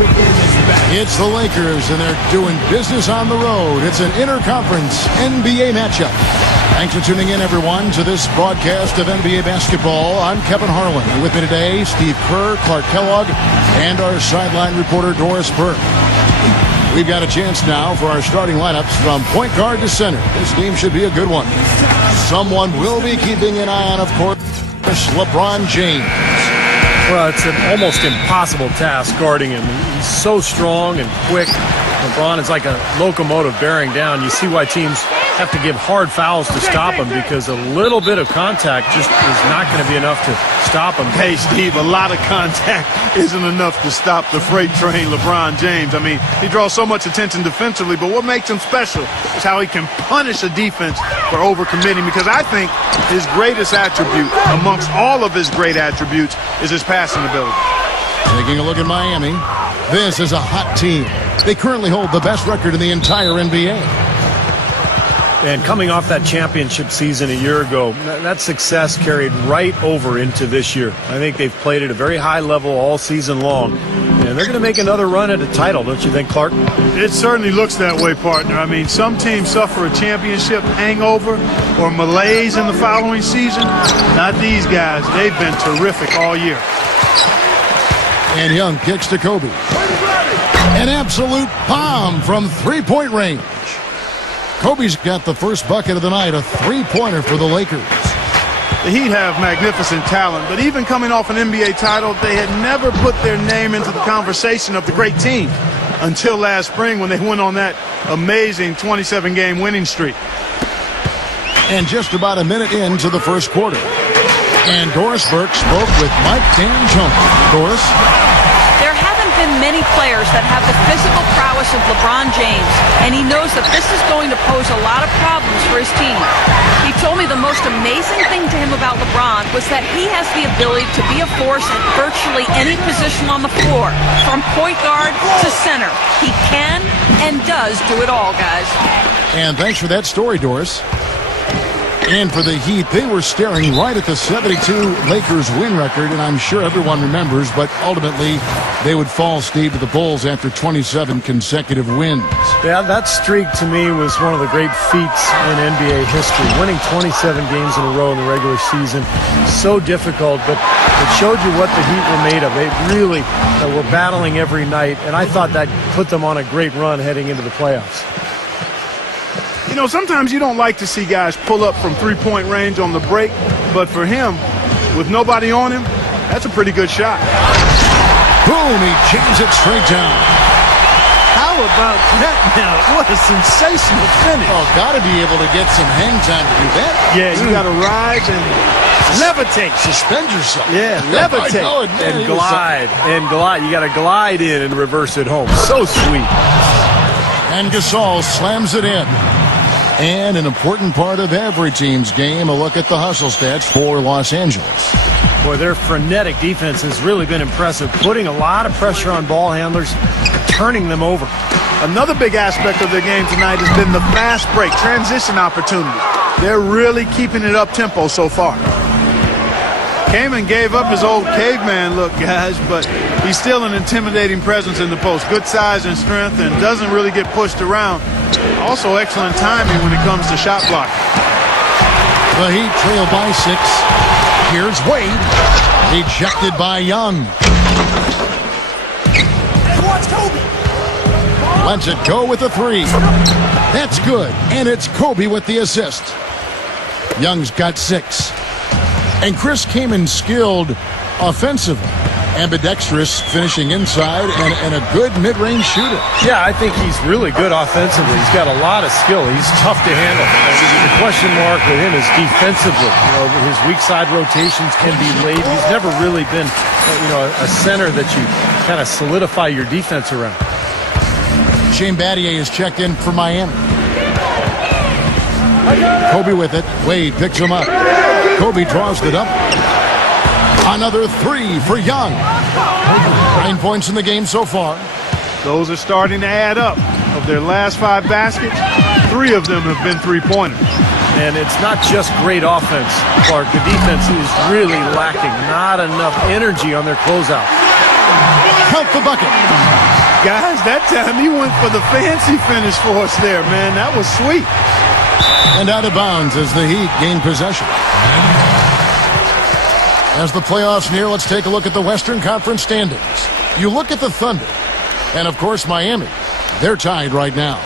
It's the Lakers, and they're doing business on the road. It's an interconference NBA matchup. Thanks for tuning in, everyone, to this broadcast of NBA basketball. I'm Kevin Harlan, and with me today, Steve Kerr, Clark Kellogg, and our sideline reporter, Doris Burke. We've got a chance now for our starting lineups from point guard to center. This team should be a good one. Someone will be keeping an eye on, of course, LeBron James. Well, it's an almost impossible task guarding him. He's so strong and quick. LeBron is like a locomotive bearing down. You see why teams have to give hard fouls to stop him, because a little bit of contact just is not going to be enough to stop him. Hey, Steve, a lot of contact isn't enough to stop the freight train LeBron James. I mean, he draws so much attention defensively, but what makes him special is how he can punish a defense for overcommitting, because I think his greatest attribute amongst all of his great attributes is his passing ability. Taking a look at Miami, this is a hot team. They currently hold the best record in the entire NBA. And coming off that championship season a year ago, that success carried right over into this year. I think they've played at a very high level all season long. And they're going to make another run at a title, don't you think, Clark? It certainly looks that way, partner. I mean, some teams suffer a championship hangover or malaise in the following season. Not these guys. They've been terrific all year. And Young kicks to Kobe. An absolute bomb from three-point range. Kobe's got the first bucket of the night, a three-pointer for the Lakers. The Heat have magnificent talent, but even coming off an NBA title, they had never put their name into the conversation of the great team until last spring when they went on that amazing 27-game winning streak. And just about a minute into the first quarter. And Doris Burke spoke with Mike D'Antoni. Doris? There haven't been many players that have the physical prowess of LeBron James, and he knows that this is going to pose a lot of problems for his team. He told me the most amazing thing to him about LeBron was that he has the ability to be a force at virtually any position on the floor, from point guard to center. He can and does do it all, guys. And thanks for that story, Doris. And for the Heat, they were staring right at the 72 Lakers win record, and I'm sure everyone remembers, but ultimately they would fall, Steve, to the Bulls after 27 consecutive wins. Yeah, that streak to me was one of the great feats in NBA history. Winning 27 games in a row in the regular season, so difficult, but it showed you what the Heat were made of. They really were battling every night, and I thought that put them on a great run heading into the playoffs. You know, sometimes you don't like to see guys pull up from three-point range on the break, but for him, with nobody on him, that's a pretty good shot. Boom, he jams it straight down. How about that now? What a sensational finish. Oh, got to be able to get some hang time to do that. Yeah, you got to rise and levitate. Suspend yourself. Yeah, levitate. And glide. And glide. You got to glide in and reverse it home. So sweet. And Gasol slams it in. And an important part of every team's game, a look at the hustle stats for Los Angeles. Boy, their frenetic defense has really been impressive, putting a lot of pressure on ball handlers, turning them over. Another big aspect of their game tonight has been the fast break, transition opportunity. They're really keeping it up-tempo so far. Kaman gave up his old caveman look, guys, but he's still an intimidating presence in the post. Good size and strength, and doesn't really get pushed around. Also excellent timing when it comes to shot blocking. The Heat trail by 6. Here's Wade. Ejected by Young. Lets it go with a 3. That's good, and it's Kobe with the assist. Young's got 6. And Chris Kaman skilled offensively, ambidextrous, finishing inside, and a good mid-range shooter. Yeah, I think he's really good offensively. He's got a lot of skill. He's tough to handle. The question mark with him is defensively. You know, his weak side rotations can be late. He's never really been, a center that you kind of solidify your defense around. Shane Battier is checked in for Miami. Kobe with it. Wade picks him up. Kobe draws it up. Another 3 for Young. 9 points in the game so far. Those are starting to add up. Of their last 5 baskets, 3 of them have been three-pointers. And it's not just great offense, Clark. The defense is really lacking. Not enough energy on their closeout. count the bucket. Guys, that time he went for the fancy finish for us there, man. That was sweet. And out of bounds as the Heat gain possession. As the playoffs near, let's take a look at the Western Conference standings. You look at the Thunder, and of course Miami. They're tied right now.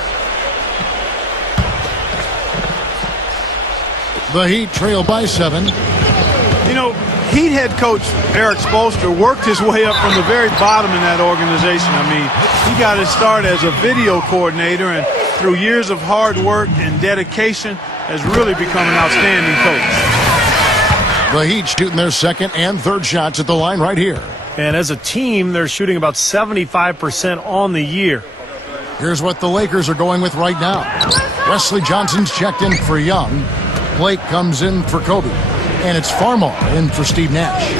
The Heat trail by 7. You know, Heat head coach Eric Spoelstra worked his way up from the very bottom in that organization. I mean, he got his start as a video coordinator, and through years of hard work and dedication has really become an outstanding coach. The Heat shooting their second and third shots at the line right here. And as a team, they're shooting about 75% on the year. Here's what the Lakers are going with right now. Wesley Johnson's checked in for Young. Blake comes in for Kobe. And it's Farmar in for Steve Nash.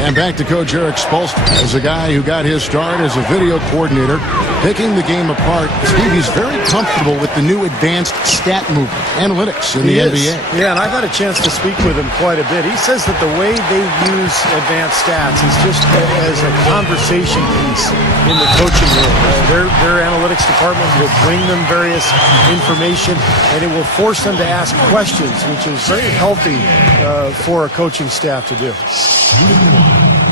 And back to Coach Eric Spoelstra as a guy who got his start as a video coordinator, picking the game apart. Steve, he's very comfortable with the new advanced stat movement, analytics in the NBA. Yeah, and I've had a chance to speak with him quite a bit. He says that the way they use advanced stats is just as a conversation piece in the coaching room. Their analytics department will bring them various information, and it will force them to ask questions, which is very healthy for a coaching staff to do.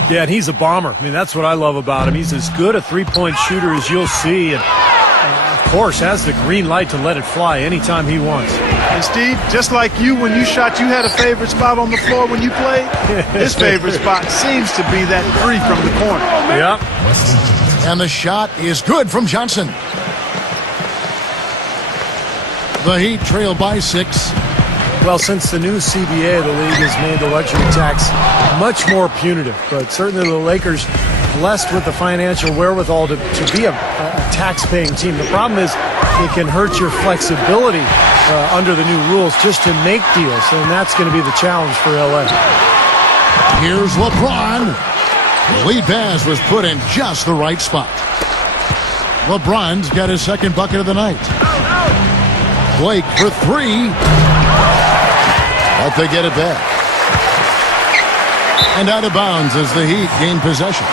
Yeah, and he's a bomber. I mean, that's what I love about him. He's as good a three-point shooter as you'll see, and of course has the green light to let it fly anytime he wants. And Steve, just like you, when you shot, you had a favorite spot on the floor when you played. His favorite spot seems to be that three from the corner. Yep. And the shot is good from Johnson. The Heat trail by 6. Well, since the new CBA, the league has made the luxury tax much more punitive. But certainly the Lakers, blessed with the financial wherewithal to be a tax-paying team. The problem is it can hurt your flexibility under the new rules just to make deals, and that's going to be the challenge for LA. Here's LeBron. The lead pass was put in just the right spot. LeBron's got his second bucket of the night. Blake for 3. But they get it back. And out of bounds as the Heat gain possession.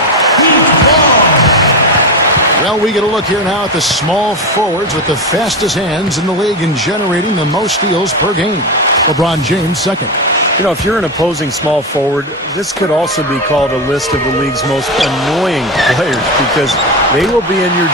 Well, we get a look here now at the small forwards with the fastest hands in the league and generating the most steals per game. LeBron James second. You know, if you're an opposing small forward, this could also be called a list of the league's most annoying players because they will be in your